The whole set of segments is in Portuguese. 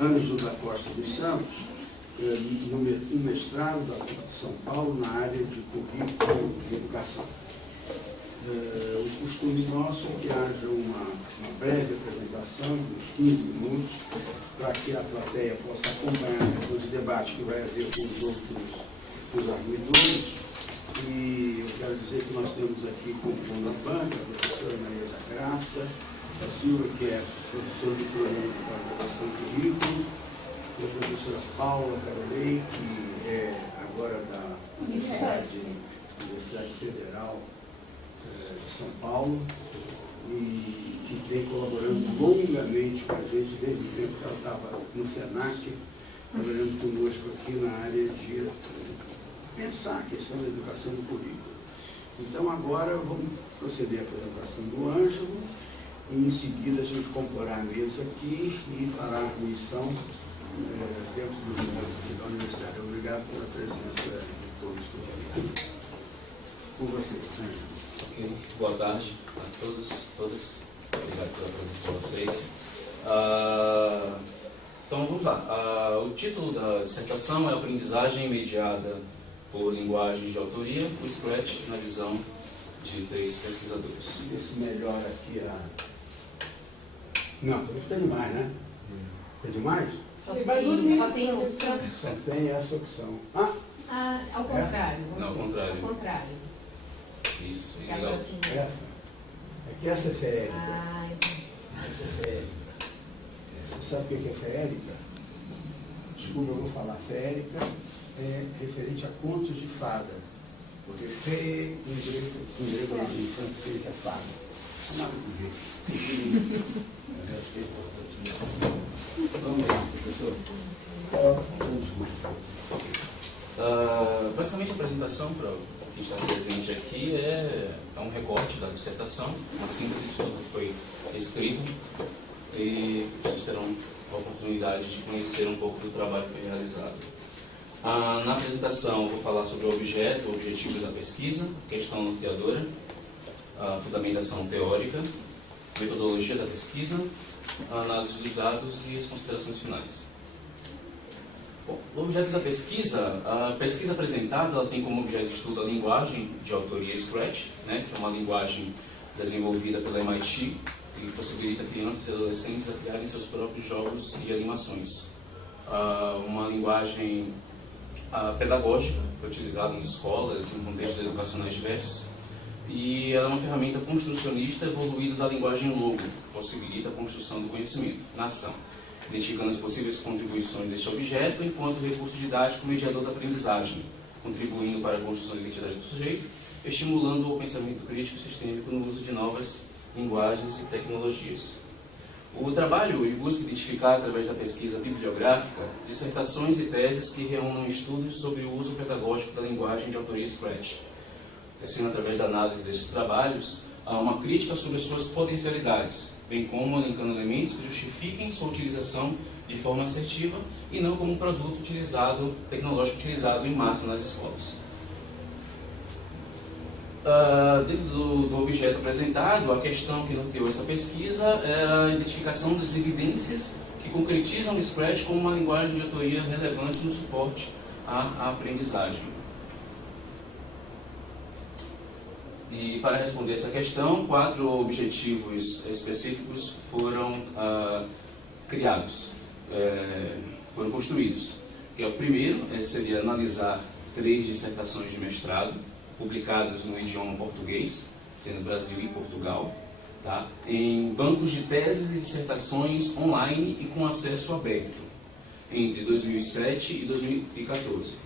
Ângelo da Costa dos Santos, no mestrado da PUC de São Paulo na área de currículo de educação. O costume nosso é que haja uma breve apresentação, de uns 15 minutos, para que a plateia possa acompanhar depois o debate que vai haver com os arguidores. E eu quero dizer que nós temos aqui compondo a banca a professora Maria da Graça da Silva, que é professora do programa de pós-graduação e currículo, a professora Paula Carolei, que é agora da Universidade Federal de São Paulo, e que vem colaborando longamente com a gente desde o tempo que ela estava no SENAC, trabalhando conosco aqui na área de pensar a questão da educação do currículo. Então agora vamos proceder à apresentação do Ângelo, e em seguida a gente comporá a mesa aqui e fará a admissão dentro dos moldes aqui da Universidade. Obrigado pela presença de todos aqui. Com vocês, Ângelo. Ok, boa tarde a todos, todas. Obrigado pela presença de vocês. Então vamos lá. O título da dissertação é Aprendizagem mediada por linguagem de autoria, o Scratch, na visão de 3 pesquisadores. Esse melhor aqui Não, também fica demais, né? Fica demais? Só tem opção. Só tem essa opção. Ao contrário. Não, ao contrário. Ao contrário. Isso, Legal. assim. Essa. É que essa é feérica. Entendi. Essa é feérica. Você sabe o que é feérica? Desculpa, eu vou falar. Feérica é referente a contos de fada. Porque fé em grego em francês é fada. Nada do jeito. Vamos lá, professor. Basicamente a apresentação para quem está presente aqui é um recorte da dissertação, uma síntese de tudo que foi escrito, e vocês terão a oportunidade de conhecer um pouco do trabalho que foi realizado. Na apresentação eu vou falar sobre o objeto, objetivos da pesquisa, questão norteadora, a fundamentação teórica, metodologia da pesquisa, a análise dos dados e as considerações finais. Bom, o objeto da pesquisa, a pesquisa apresentada ela tem como objeto de estudo a linguagem de autoria Scratch, né, que é uma linguagem desenvolvida pela MIT e possibilita crianças e adolescentes a criarem seus próprios jogos e animações. Uma linguagem pedagógica, que é utilizada em escolas, em contextos educacionais diversos, e ela é uma ferramenta construcionista evoluída da linguagem Logo, que possibilita a construção do conhecimento na ação, identificando as possíveis contribuições deste objeto enquanto recurso didático mediador da aprendizagem, contribuindo para a construção da identidade do sujeito, estimulando o pensamento crítico e sistêmico no uso de novas linguagens e tecnologias. O trabalho busca identificar, através da pesquisa bibliográfica, dissertações e teses que reúnam estudos sobre o uso pedagógico da linguagem de autoria Scratch, tecendo através da análise desses trabalhos uma crítica sobre suas potencialidades, bem como elencando elementos que justifiquem sua utilização de forma assertiva e não como um produto tecnológico utilizado em massa nas escolas. Dentro do objeto apresentado, a questão que norteou essa pesquisa é a identificação das evidências que concretizam o Scratch como uma linguagem de autoria relevante no suporte à aprendizagem. E para responder essa questão, 4 objetivos específicos foram criados, foram construídos. Que o primeiro seria analisar 3 dissertações de mestrado, publicadas no idioma português, sendo Brasil e Portugal, tá? Em bancos de teses e dissertações online e com acesso aberto, entre 2007 e 2014,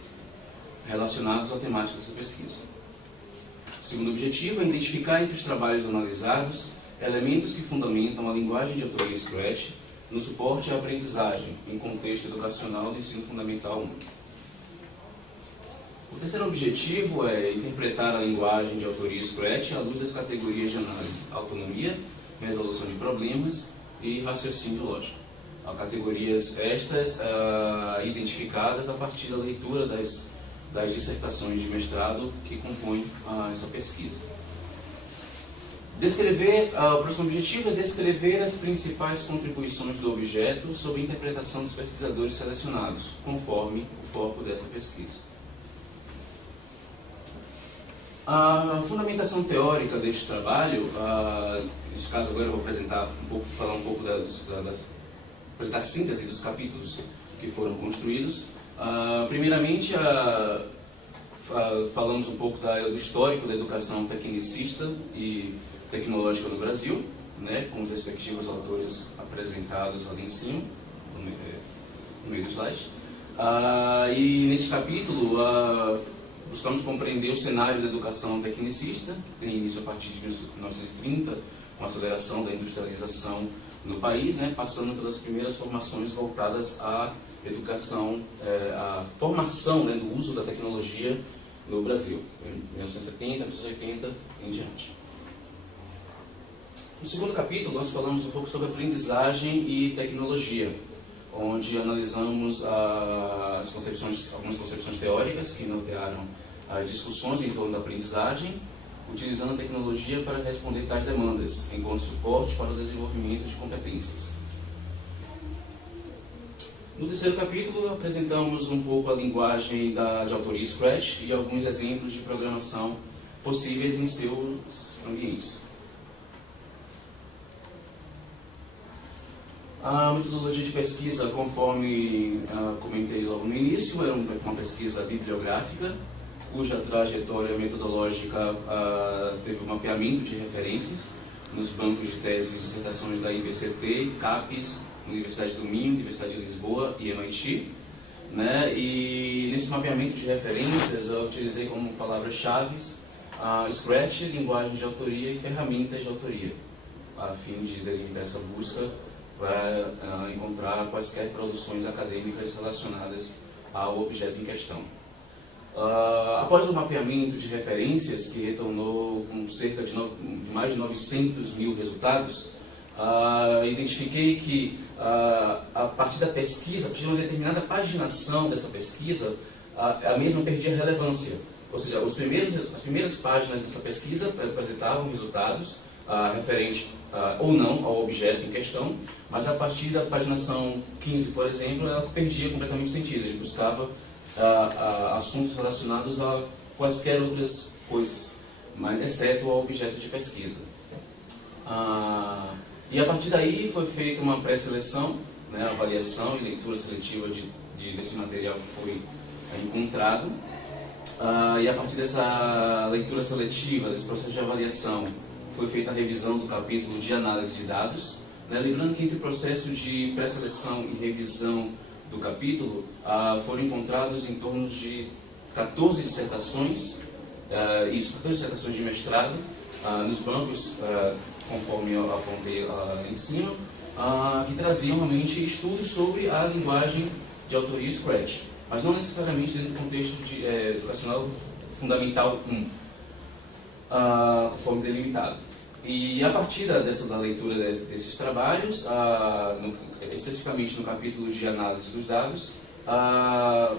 relacionados à temática dessa pesquisa. O segundo objetivo é identificar entre os trabalhos analisados elementos que fundamentam a linguagem de autoria Scratch no suporte à aprendizagem em contexto educacional do ensino fundamental 1. O terceiro objetivo é interpretar a linguagem de autoria Scratch à luz das categorias de análise: autonomia, resolução de problemas e raciocínio lógico. Categorias estas identificadas a partir da leitura das dissertações de mestrado que compõem essa pesquisa. O próximo objetivo é descrever as principais contribuições do objeto sob a interpretação dos pesquisadores selecionados, conforme o foco dessa pesquisa. A fundamentação teórica deste trabalho, neste caso agora eu vou falar um pouco apresentar a síntese dos capítulos que foram construídos. Primeiramente, falamos um pouco do histórico da educação tecnicista e tecnológica no Brasil, né, com os respectivos autores apresentados ali em cima, no meio do slide. E neste capítulo, buscamos compreender o cenário da educação tecnicista, que tem início a partir de 1930, com a aceleração da industrialização no país, né, passando pelas primeiras formações voltadas à educação, à formação, né, do uso da tecnologia no Brasil, em 1970, 1980 em diante. No segundo capítulo, nós falamos um pouco sobre aprendizagem e tecnologia, onde analisamos algumas concepções teóricas que nortearam as discussões em torno da aprendizagem, utilizando a tecnologia para responder tais demandas, enquanto suporte para o desenvolvimento de competências. No terceiro capítulo, apresentamos um pouco a linguagem de autoria Scratch e alguns exemplos de programação possíveis em seus ambientes. A metodologia de pesquisa, conforme comentei logo no início, era uma pesquisa bibliográfica, cuja trajetória metodológica teve um mapeamento de referências nos bancos de teses e dissertações da IBCT, CAPES, Universidade do Minho, Universidade de Lisboa e MIT. Né? E nesse mapeamento de referências eu utilizei como palavras-chave Scratch, linguagem de autoria e ferramentas de autoria, a fim de delimitar essa busca para encontrar quaisquer produções acadêmicas relacionadas ao objeto em questão. Após o mapeamento de referências, que retornou com cerca de mais de 900 mil resultados, identifiquei que a partir da pesquisa, a partir de uma determinada paginação dessa pesquisa, a mesma perdia relevância. Ou seja, as primeiras páginas dessa pesquisa apresentavam resultados referentes ou não ao objeto em questão, mas a partir da paginação 15, por exemplo, ela perdia completamente o sentido. Ele buscava assuntos relacionados a quaisquer outras coisas, mas exceto ao objeto de pesquisa. E a partir daí foi feita uma pré-seleção, né, avaliação e leitura seletiva desse material que foi encontrado. E a partir dessa leitura seletiva, desse processo de avaliação, foi feita a revisão do capítulo de análise de dados. Né? Lembrando que entre o processo de pré-seleção e revisão do capítulo, foram encontrados em torno de 14 dissertações, 14 dissertações de mestrado, nos bancos, conforme eu apontei lá em cima, que traziam realmente estudos sobre a linguagem de autoria Scratch, mas não necessariamente dentro do contexto educacional fundamental 1, conforme delimitado. E a partir da leitura desses trabalhos, especificamente no capítulo de análise dos dados, foram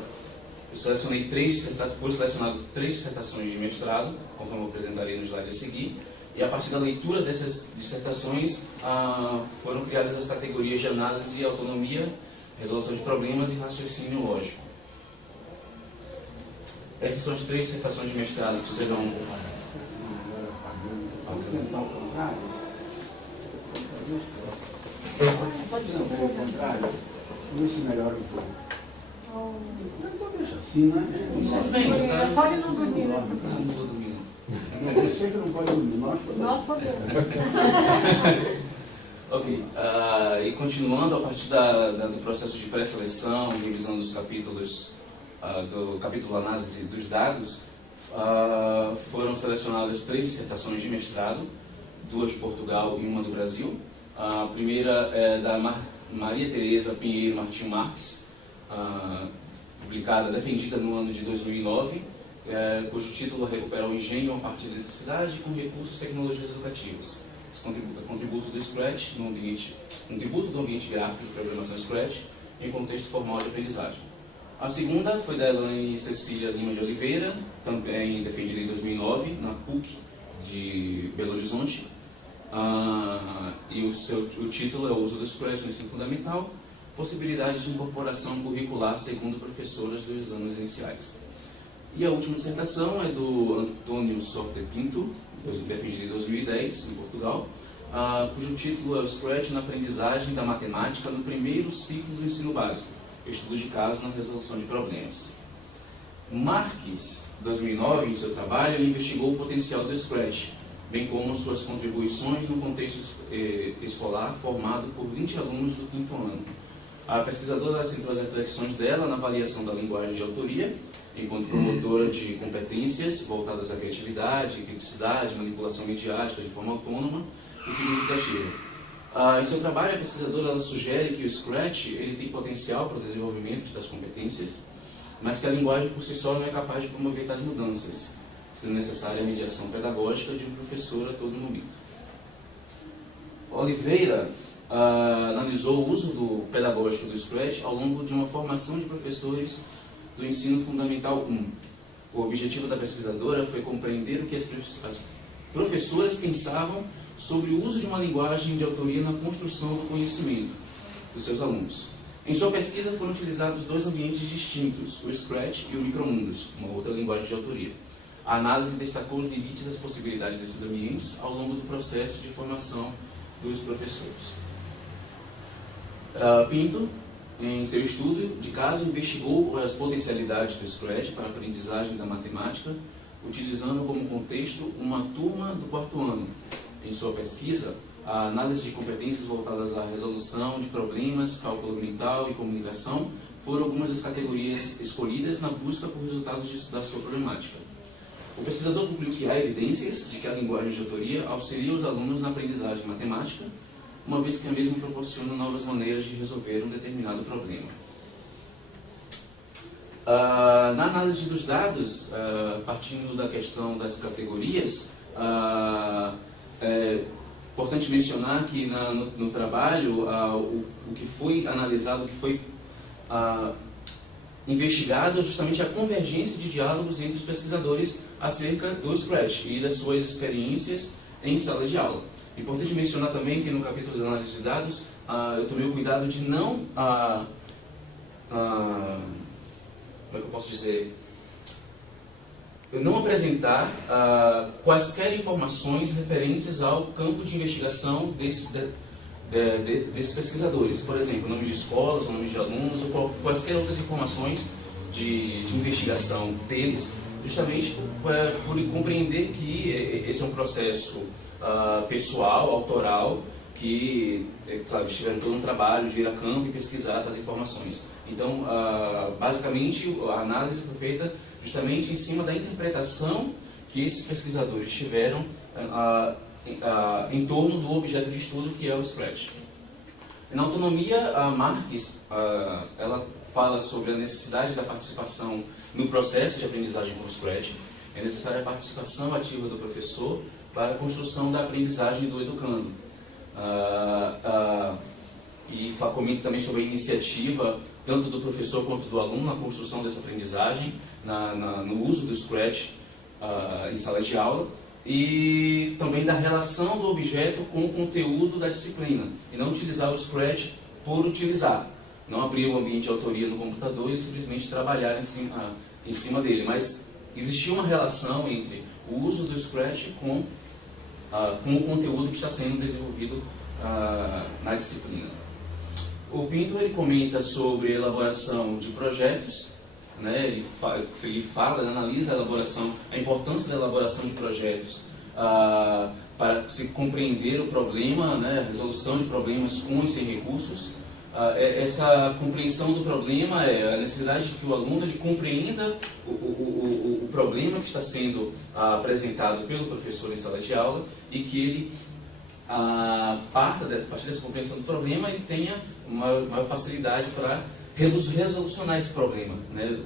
selecionadas 3 dissertações de mestrado, conforme eu apresentarei no slide a seguir, e a partir da leitura dessas dissertações foram criadas as categorias de análise e autonomia, resolução de problemas e raciocínio lógico. Essas são as 3 dissertações de mestrado que serão... Vamos tentar o contrário? Pode Não, ser. o contrário. Vamos ver se melhora um pouco. Então deixa assim, né? Deixa assim, Bem, é só de não dormir, né? Não vou dormir. Você que não pode dormir, nós podemos. Nós podemos. Ok, e continuando a partir do processo de pré-seleção e revisão dos capítulos, do capítulo análise dos dados, foram selecionadas 3 dissertações de mestrado, 2 de Portugal e 1 do Brasil. A primeira é da Maria Tereza Pinheiro Martins Marques, defendida no ano de 2009, cujo título é Recuperar o Engenho a partir da necessidade com recursos e tecnologias educativas. Esse contributo do Scratch, contributo do ambiente gráfico de programação Scratch em contexto formal de aprendizagem. A segunda foi da Elaine Cecília Lima de Oliveira, também defendida em 2009, na PUC de Belo Horizonte, e o título é o uso do Scratch no ensino fundamental, possibilidades de incorporação curricular segundo professoras dos anos iniciais. E a última dissertação é do Antônio Sorte Pinto, defendida em 2010, em Portugal, cujo título é o Scratch na aprendizagem da matemática no primeiro ciclo do ensino básico, estudo de caso na resolução de problemas. Marques, 2009, em seu trabalho, investigou o potencial do Scratch, bem como suas contribuições no contexto escolar formado por 20 alunos do 5º ano. A pesquisadora centrou as reflexões dela na avaliação da linguagem de autoria, enquanto promotora de competências voltadas à criatividade, criticidade, manipulação midiática de forma autônoma e significativa. Em seu trabalho, a pesquisadora ela sugere que o Scratch ele tem potencial para o desenvolvimento das competências, mas que a linguagem por si só não é capaz de promover tais mudanças, sendo necessária a mediação pedagógica de um professor a todo momento. Oliveira analisou o uso pedagógico do Scratch ao longo de uma formação de professores do ensino fundamental 1. O objetivo da pesquisadora foi compreender o que as professoras pensavam sobre o uso de uma linguagem de autoria na construção do conhecimento dos seus alunos. Em sua pesquisa foram utilizados 2 ambientes distintos, o Scratch e o Micromundos, uma outra linguagem de autoria. A análise destacou os limites das possibilidades desses ambientes ao longo do processo de formação dos professores. Pinto, em seu estudo de caso, investigou as potencialidades do Scratch para a aprendizagem da matemática, utilizando como contexto uma turma do 4º ano. Em sua pesquisa, a análise de competências voltadas à resolução de problemas, cálculo mental e comunicação foram algumas das categorias escolhidas na busca por resultados da sua problemática. O pesquisador concluiu que há evidências de que a linguagem de autoria auxilia os alunos na aprendizagem matemática, uma vez que a mesma proporciona novas maneiras de resolver um determinado problema. Na análise dos dados, partindo da questão das categorias, é importante mencionar que no trabalho o que foi analisado, o que foi investigado é justamente a convergência de diálogos entre os pesquisadores acerca do Scratch e das suas experiências em sala de aula. É importante mencionar também que no capítulo de análise de dados eu tomei o cuidado de não, como é que eu posso dizer, não apresentar quaisquer informações referentes ao campo de investigação desses pesquisadores. Por exemplo, nomes de escolas, nomes de alunos, ou quaisquer outras informações de investigação deles, justamente por compreender que esse é um processo pessoal, autoral, que, claro, eles tiveram todo um trabalho de ir a campo e pesquisar as informações. Então, basicamente, a análise foi feita justamente em cima da interpretação que esses pesquisadores tiveram em torno do objeto de estudo que é o Scratch. Na autonomia, a Marques ela fala sobre a necessidade da participação no processo de aprendizagem com o Scratch. É necessária a participação ativa do professor para a construção da aprendizagem do educando. E comenta também sobre a iniciativa tanto do professor quanto do aluno na construção dessa aprendizagem, no uso do Scratch em sala de aula, e também da relação do objeto com o conteúdo da disciplina, e não utilizar o Scratch por utilizar, não abrir o ambiente de autoria no computador e simplesmente trabalhar em cima dele, mas existia uma relação entre o uso do Scratch com o conteúdo que está sendo desenvolvido na disciplina. O Pinto ele comenta sobre a elaboração de projetos, né? Ele analisa a importância da elaboração de projetos para se compreender o problema, né? A resolução de problemas com e sem recursos. Essa compreensão do problema é a necessidade de que o aluno ele compreenda o problema que está sendo apresentado pelo professor em sala de aula e que ele, a partir dessa compreensão do problema, ele tenha uma maior facilidade para resolucionar esse problema, né?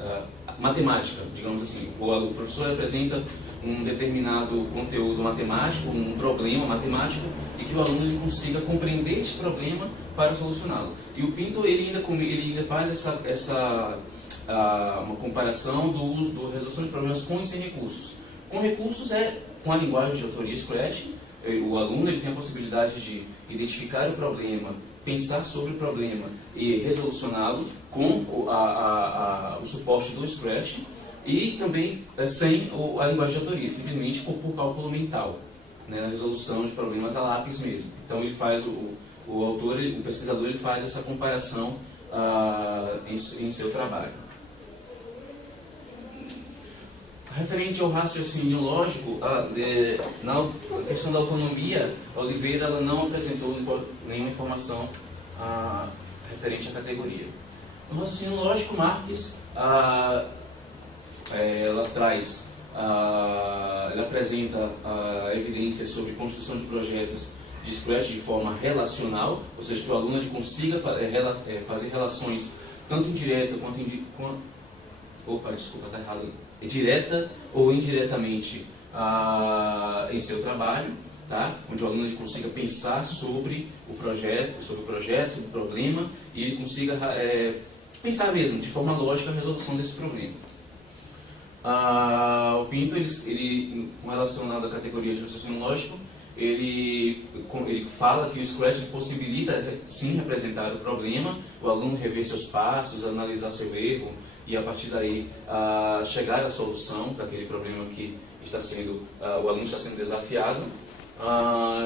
Matemática, digamos assim. O professor apresenta um determinado conteúdo matemático, um problema matemático, e que o aluno ele consiga compreender esse problema para solucioná-lo. E o Pinto ele ainda faz uma comparação do uso da resolução de problemas com e sem recursos. Com recursos com a linguagem de autoria Scratch, o aluno ele tem a possibilidade de identificar o problema, pensar sobre o problema e resolucioná-lo com o suporte do Scratch e também sem a linguagem de autoria, simplesmente por cálculo mental, né, a resolução de problemas a lápis mesmo. Então ele faz, o autor, o pesquisador, ele faz essa comparação em seu trabalho. Referente ao raciocínio lógico, na questão da autonomia, a Oliveira ela não apresentou nenhuma informação referente à categoria. No raciocínio lógico, Marques ela apresenta evidências sobre construção de projetos de Scratch de forma relacional, ou seja, que o aluno ele consiga fazer relações tanto indireta quanto direta ou indiretamente em seu trabalho, tá? Onde o aluno ele consiga pensar sobre o projeto, sobre o problema, e ele consiga pensar mesmo de forma lógica a resolução desse problema. O Pinto, ele relacionado à categoria de raciocínio lógico, ele fala que o Scratch possibilita sim representar o problema, o aluno rever seus passos, analisar seu erro e a partir daí chegar à solução para aquele problema que o aluno está sendo desafiado.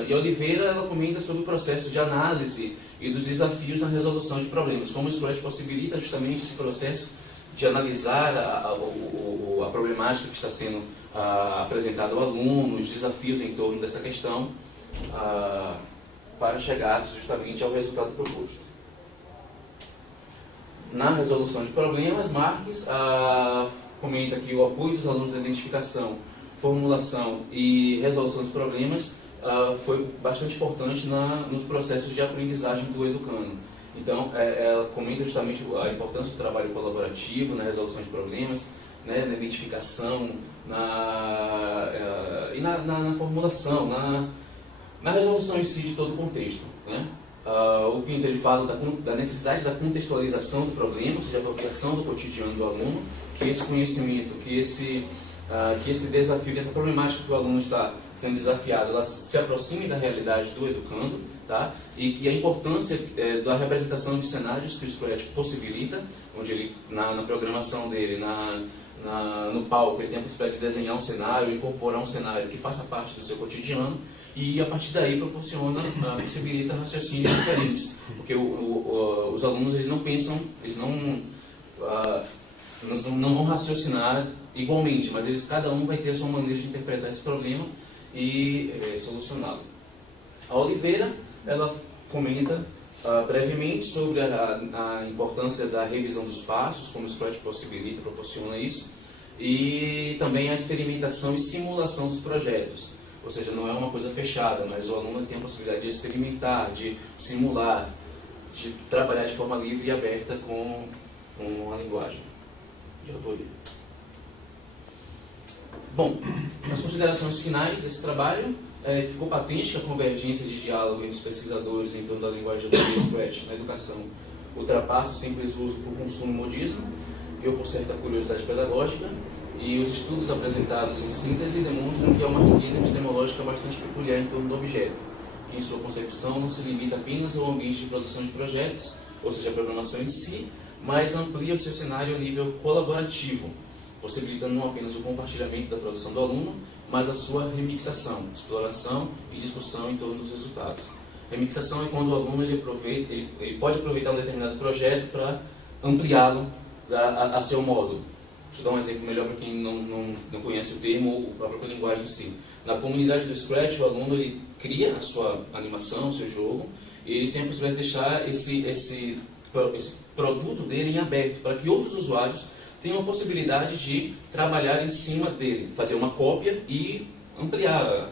E a Oliveira ela comenta sobre o processo de análise e dos desafios na resolução de problemas, como o Scratch possibilita justamente esse processo de analisar a problemática que está sendo apresentada ao aluno, os desafios em torno dessa questão, para chegar justamente ao resultado proposto. Na resolução de problemas, Marques comenta que o apoio dos alunos na identificação, formulação e resolução dos problemas foi bastante importante nos processos de aprendizagem do educando. Então, ela comenta justamente a importância do trabalho colaborativo na resolução de problemas, né, na identificação e na formulação, na resolução em si de todo o contexto, né? O Pinto ele fala da necessidade da contextualização do problema, ou seja, a apropriação do cotidiano do aluno, que esse conhecimento, que esse desafio, que essa problemática que o aluno está sendo desafiado, ela se aproxime da realidade do educando, tá? E que a importância da representação de cenários que o Scratch possibilita, onde ele, na programação dele, no palco, ele tem a possibilidade de desenhar um cenário, incorporar um cenário que faça parte do seu cotidiano, e a partir daí possibilita raciocínios diferentes, porque os alunos eles não pensam, eles não vão raciocinar igualmente, mas cada um vai ter a sua maneira de interpretar esse problema e solucioná-lo. A Oliveira ela comenta brevemente sobre a importância da revisão dos passos, como o Scratch proporciona isso, e também a experimentação e simulação dos projetos. Ou seja, não é uma coisa fechada, mas o aluno tem a possibilidade de experimentar, de simular, de trabalhar de forma livre e aberta com a linguagem de autoria. Bom, nas considerações finais desse trabalho, ficou patente que a convergência de diálogo entre os pesquisadores em torno da linguagem de autoria Scratch na educação ultrapassa o simples uso por consumo e modismo e por certa curiosidade pedagógica, e os estudos apresentados em síntese demonstram que há uma riqueza epistemológica bastante peculiar em torno do objeto, que em sua concepção não se limita apenas ao ambiente de produção de projetos, ou seja, a programação em si, mas amplia o seu cenário a nível colaborativo, possibilitando não apenas o compartilhamento da produção do aluno, mas a sua remixação, exploração e discussão em torno dos resultados. Remixação é quando o aluno ele pode aproveitar um determinado projeto para ampliá-lo a seu modo. Deixa eu dar um exemplo melhor para quem não conhece o termo ou a própria linguagem em si. Na comunidade do Scratch, o aluno ele cria a sua animação, o seu jogo, e ele tem a possibilidade de deixar esse produto dele em aberto, para que outros usuários tenham a possibilidade de trabalhar em cima dele, fazer uma cópia e ampliar,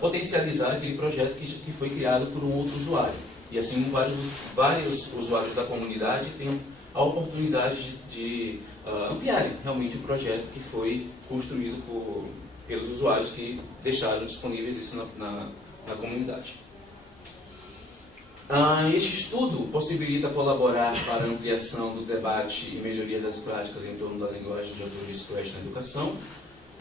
potencializar aquele projeto que foi criado por um outro usuário. E assim vários usuários da comunidade têm a oportunidade de ampliarem realmente o projeto que foi construído pelos usuários que deixaram disponíveis isso na comunidade. Este estudo possibilita colaborar para a ampliação do debate e melhoria das práticas em torno da linguagem de autoria Scratch na educação,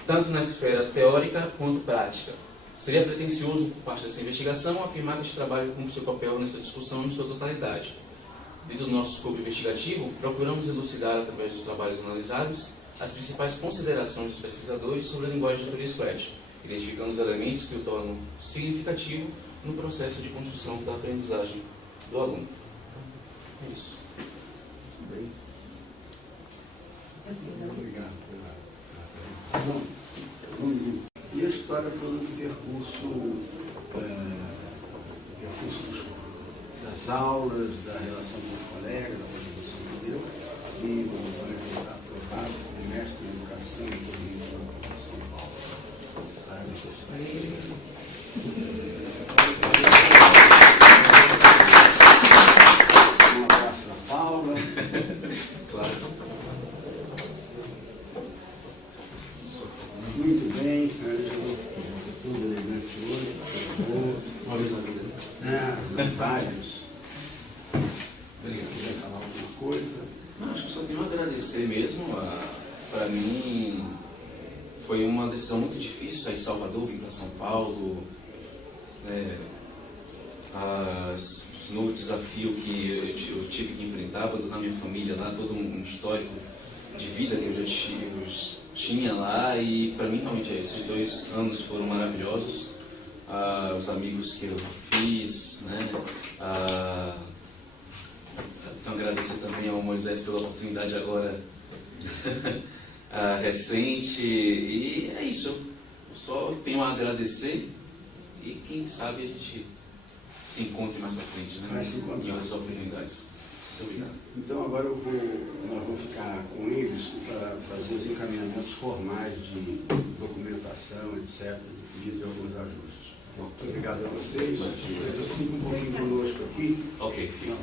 tanto na esfera teórica quanto prática. Seria pretensioso por parte dessa investigação afirmar que este trabalho cumpre seu papel nessa discussão em sua totalidade. Dentro do nosso escopo investigativo, procuramos elucidar, através dos trabalhos analisados, as principais considerações dos pesquisadores sobre a linguagem de teoria SQUAD, identificando os elementos que o tornam significativo no processo de construção da aprendizagem do aluno. É isso. Bem. Obrigado. Bom, e a história toda do percurso das aulas, da relação com os colegas, da apresentação que deu, e agora ele está aprovado como mestre em educação e turismo de São Paulo. Um abraço da Paula. Claro. Muito bem, Ângelo, tudo elegante hoje, Uma vez na vida. vários. Quiser falar alguma coisa? Não, acho que só tenho a agradecer mesmo. Para mim, foi uma decisão muito difícil sair de Salvador, vir para São Paulo. O novo desafio que eu tive que enfrentar, abandonar minha família lá, todo um histórico de vida que eu já tinha lá, e para mim realmente esses 2 anos foram maravilhosos. Os amigos que eu fiz, né? Então agradecer também ao Moisés pela oportunidade agora recente, e é isso. Eu só tenho a agradecer, e quem sabe a gente se encontre mais pra frente, né? Vai se encontrar. Em outras oportunidades. Muito obrigado. Então agora nós vamos ficar com eles para fazer os encaminhamentos formais de documentação, etc., e pedido de alguns ajustes. Muito obrigado a vocês. Fiquem um pouquinho conosco aqui. Ok, fica.